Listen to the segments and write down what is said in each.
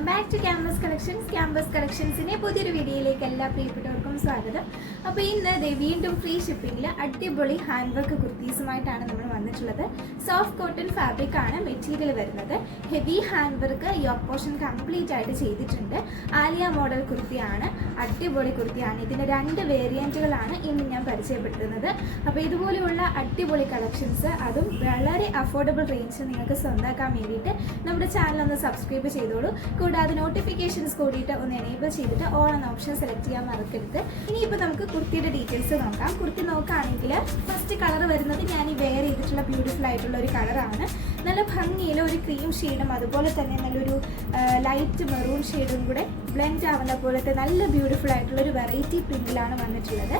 Welcome back to campus collections. Campus കളക്ഷൻസിൻ്റെ പുതിയൊരു വീഡിയോയിലേക്ക് എല്ലാ പ്രിയപ്പെട്ടവർക്കും സ്വാഗതം. അപ്പോൾ ഇന്ന് വീണ്ടും ഫ്രീ ഷിപ്പിങ്ങിൽ അടിപൊളി ഹാൻഡ് വർക്ക് കുർത്തീസുമായിട്ടാണ് നമ്മൾ വന്നിട്ടുള്ളത്. സോഫ്റ്റ് കോട്ടൺ ഫാബ്രിക് ആണ് മെറ്റീരിയൽ വരുന്നത്. Heavy hand work yoke portion complete ആയിട്ട് ചെയ്തിട്ടുണ്ട്. ആലിയ മോഡൽ കുർത്തിയാണ്, അടിപൊളി കുർത്തിയാണ്. ഇതിൻ്റെ 2 വേരിയൻറ്റുകളാണ് ഇന്ന് ഞാൻ പരിചയപ്പെടുത്തുന്നത്. അപ്പോൾ ഇതുപോലെയുള്ള അടിപൊളി കളക്ഷൻസ്, അതും വളരെ അഫോർഡബിൾ റേഞ്ച് നിങ്ങൾക്ക് സ്വന്തമാക്കാൻ വേണ്ടിയിട്ട് നമ്മുടെ ചാനൽ ഒന്ന് സബ്സ്ക്രൈബ് ചെയ്തോളൂ. കൂടാതെ നോട്ടിഫിക്കേഷൻസ് കൂടിയിട്ട് ഒന്ന് എനേബിൾ ചെയ്തിട്ട് ഓൾ എന്ന ഓപ്ഷൻ സെലക്ട് ചെയ്യാൻ മറക്കരുത്. ഇനിയിപ്പോൾ നമുക്ക് കുർത്തിയുടെ ഡീറ്റെയിൽസ് നോക്കാം. കുർത്തി നോക്കുകയാണെങ്കിൽ ഫസ്റ്റ് കളർ വരുന്നത് ഞാൻ ഈ വെയർ ചെയ്തിട്ടുള്ള ബ്യൂട്ടിഫുൾ ആയിട്ടുള്ള ഒരു കളറാണ്. നല്ല ഭംഗിയിൽ ഒരു ക്രീം ഷെയ്ഡും അതുപോലെ തന്നെ നല്ലൊരു ലൈറ്റ് മെറൂൺ ഷെയ്ഡും കൂടെ ബ്ലെൻഡ് ആവുന്ന പോലത്തെ നല്ല ബ്യൂട്ടിഫുൾ ആയിട്ടുള്ള ഒരു വെറൈറ്റി പ്രിന്റിലാണ് വന്നിട്ടുള്ളത്.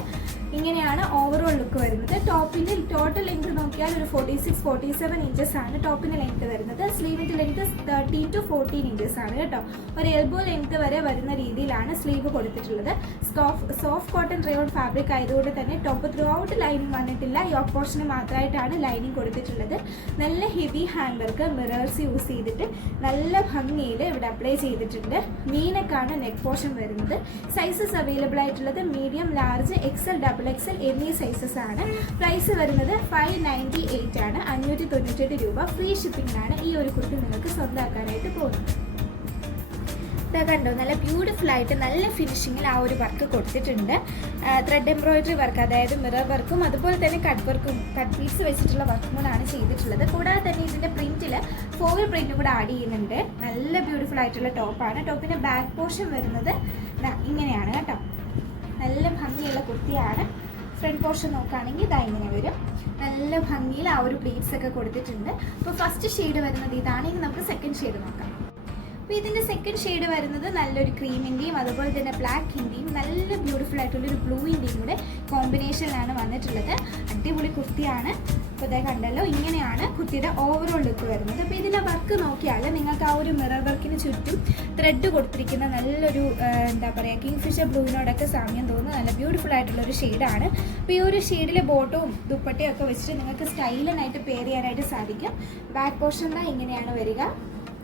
ഇങ്ങനെയാണ് ഓവറോൾ ലുക്ക് വരുന്നത്. ടോപ്പിൻ്റെ ടോട്ടൽ ലെങ്ത് നോക്കിയാൽ ഒരു 46-47 ഇഞ്ചസ് ആണ് ടോപ്പിൻ്റെ ലെങ്ത് വരുന്നത്. സ്ലീവിൻ്റെ ലെങ്ത് 13 to 14 ഇഞ്ചസ് ആണ് കേട്ടോ. ഒരു എൽബോ ലെങ്ത് വരെ വരുന്ന രീതിയിലാണ് സ്ലീവ് കൊടുത്തിട്ടുള്ളത്. സോഫ്റ്റ് കോട്ടൺ റയോൺ ഫാബ്രിക് ആയതുകൊണ്ട് തന്നെ ടോപ്പ് ത്രൂ ഔട്ട് ലൈനിങ് വന്നിട്ടില്ല. യോക്ക് പോർഷന് മാത്രമായിട്ടാണ് ലൈനിങ് കൊടുത്തിട്ടുള്ളത്. നല്ല heavy hand work mirrors use ചെയ്തിട്ട് നല്ല ഭംഗിയിൽ ഇവിടെ അപ്ലൈ ചെയ്തിട്ടുണ്ട്. മീനക്കാണ് നെക്ക് പോർഷൻ വരുന്നത്. സൈസസ് അവൈലബിൾ ആയിട്ടുള്ളത് മീഡിയം, ലാർജ്, എക്സൽ, XXL എന്നീ സൈസസ് ആണ്. പ്രൈസ് വരുന്നത് 598 ആണ്, 598 രൂപ. ഫ്രീ ഷിപ്പിംഗിനാണ് ഈ ഒരു കുർത്തി നിങ്ങൾക്ക് സ്വന്തമാക്കാനായിട്ട് പോകുന്നത്. ഇതാ കണ്ടോ, നല്ല ബ്യൂട്ടിഫുൾ ആയിട്ട് നല്ല ഫിനിഷിങ്ങിൽ ആ ഒരു വർക്ക് കൊടുത്തിട്ടുണ്ട്. ത്രെഡ് എംബ്രോയിഡറി വർക്ക്, അതായത് മിറർ വർക്കും അതുപോലെ തന്നെ കട്ട് വർക്കും, കട്ട് പീസ് വെച്ചിട്ടുള്ള വർക്കും കൂടാണ് ചെയ്തിട്ടുള്ളത്. കൂടാതെ തന്നെ ഇതിൻ്റെ പ്രിന്റിൽ ഫോയിൽ പ്രിന്റും കൂടെ ആഡ് ചെയ്യുന്നുണ്ട്. നല്ല ബ്യൂട്ടിഫുൾ ആയിട്ടുള്ള ടോപ്പാണ്. ടോപ്പിൻ്റെ ബാക്ക് പോർഷൻ വരുന്നത് ഇങ്ങനെയാണ് കേട്ടോ. നല്ല ഭംഗിയുള്ള കുർത്തിയാണ്. ഫ്രണ്ട് പോർഷൻ നോക്കുകയാണെങ്കിൽ ഇതാ ഇങ്ങനെ വരും. നല്ല ഭംഗിയിൽ ആ ഒരു പ്ലീറ്റ്സ് ഒക്കെ കൊടുത്തിട്ടുണ്ട്. അപ്പോൾ ഫസ്റ്റ് ഷെയ്ഡ് വരുന്നത് ഇതാണ്. ഇനി നമുക്ക് സെക്കൻഡ് ഷെയ്ഡ് നോക്കാം. അപ്പോൾ ഇതിൻ്റെ സെക്കൻഡ് ഷെയ്ഡ് വരുന്നത് നല്ലൊരു ക്രീമിൻ്റെയും അതുപോലെ തന്നെ ബ്ലാക്കിൻ്റെയും നല്ല ബ്യൂട്ടിഫുൾ ആയിട്ടുള്ളൊരു ബ്ലൂവിൻ്റെയും കൂടെ കോമ്പിനേഷനിലാണ് വന്നിട്ടുള്ളത്. അടിപൊളി കുർത്തിയാണ്. അപ്പോൾ ഇതായി കണ്ടല്ലോ, ഇങ്ങനെയാണ് കുർത്തിയുടെ ഓവറോൾ ലുക്ക് വരുന്നത്. അപ്പോൾ ഇതിൻ്റെ വർക്ക് നോക്കിയാൽ നിങ്ങൾക്ക് ആ ഒരു മിറർ വർക്കിന് ചുറ്റും ത്രെഡ് കൊടുത്തിരിക്കുന്ന നല്ലൊരു എന്താ പറയുക, കിങ് ഫിഷർ ബ്ലൂവിനോടൊക്കെ സാമ്യം തോന്നുന്ന നല്ല ബ്യൂട്ടിഫുൾ ആയിട്ടുള്ളൊരു ഷെയ്ഡാണ്. അപ്പോൾ ഈ ഒരു ഷെയ്ഡിലെ ബോട്ടവും ദുപ്പട്ടയും ഒക്കെ വെച്ചിട്ട് നിങ്ങൾക്ക് സ്റ്റൈലനായിട്ട് പെയർ ചെയ്യാനായിട്ട് സാധിക്കും. ബാക്ക് പോർഷൻ ഇങ്ങനെയാണ് വരിക.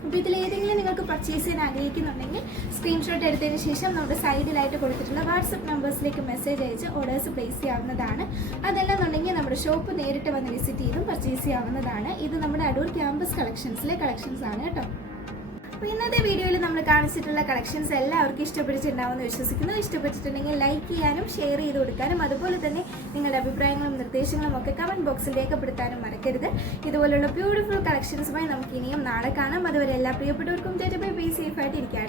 അപ്പോൾ ഇതിലേതെങ്കിലും നിങ്ങൾക്ക് പർച്ചേസ് ചെയ്യാൻ ആഗ്രഹിക്കുന്നുണ്ടെങ്കിൽ സ്ക്രീൻഷോട്ട് എടുത്തതിന് ശേഷം നമ്മുടെ സൈഡിലായിട്ട് കൊടുത്തിട്ടുള്ള വാട്സപ്പ് നമ്പേഴ്സിലേക്ക് മെസ്സേജ് അയച്ച് ഓർഡേഴ്സ് പ്ലേസ് ചെയ്യാവുന്നതാണ്. അതല്ലെന്നുണ്ടെങ്കിൽ നമ്മുടെ ഷോപ്പ് നേരിട്ട് വന്ന് വിസിറ്റ് ചെയ്തും പർച്ചേസ് ചെയ്യാവുന്നതാണ്. ഇത് നമ്മുടെ അടൂർ ക്യാമ്പസ് കളക്ഷൻസിലെ കളക്ഷൻസ് ആണ് കേട്ടോ. അപ്പോൾ ഇന്നത്തെ വീഡിയോയിൽ നമ്മൾ കാണിച്ചിട്ടുള്ള കളക്ഷൻസ് എല്ലാവർക്കും ഇഷ്ടപ്പെട്ടിട്ടുണ്ടാവുമെന്ന് വിശ്വസിക്കുന്നു. ഇഷ്ടപ്പെട്ടിട്ടുണ്ടെങ്കിൽ ലൈക്ക് ചെയ്യാനും ഷെയർ ചെയ്ത് കൊടുക്കാനും അതുപോലെ തന്നെ നിങ്ങളുടെ അഭിപ്രായങ്ങളും നിർദ്ദേശങ്ങളും ഒക്കെ കമൻറ്റ് ബോക്സിൽ രേഖപ്പെടുത്താനും മറക്കരുത്. ഇതുപോലുള്ള ബ്യൂട്ടിഫുൾ കളക്ഷൻസുമായി നമുക്ക് ഇനിയും നാളെ കാണാം. അതുവരെ എല്ലാ പ്രിയപ്പെട്ടവർക്കും ബൈ, സേഫ് ആയിട്ട് ഇരിക്കുക.